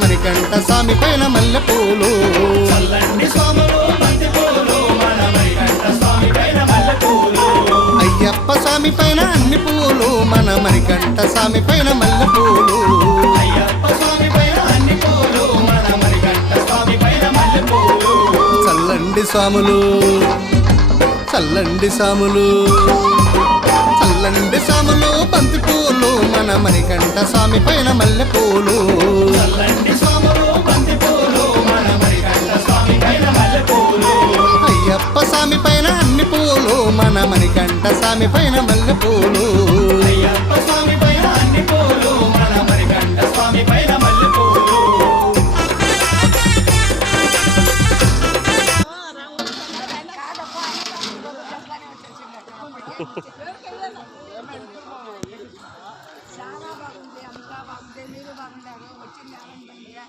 మణికంఠ స్వామి పైన మల్లె పూలు చల్లండి స్వాములు బంతి పూలు మన మణికంఠ స్వామి పైన మల్లె పూలు అయ్యప్ప స్వామి పైన అన్ని పూలు మన మణికంఠ స్వామి పైన మల్లె పూలు అయ్యప్ప స్వామి పైన అన్ని పూలు మన మణికంఠ స్వామి పైన మల్లె పూలు చల్లండి స్వాములు చల్లండి స్వాములు చల్లండి స్వాములు బంతి పూలు మన మణికంఠ స్వామి పైన మల్లె పూలు చల్లండి స్వాములు బంతి పూలు మన మణికంఠ స్వామి పైన మల్లె పూలు అయ్యప్ప స్వామి పైన అన్ని పూలు మన మణికంఠ స్వామి పైన మల్లె పూలు అయ్యప్ప స్వామి పైన అన్ని పూలు మన మణికంఠ స్వామి పైన మల్లె పూలు చాలా బాగుంది, అంతా బాగుంది, మీరు బాగున్నారు, వచ్చింది ఆనందంగా.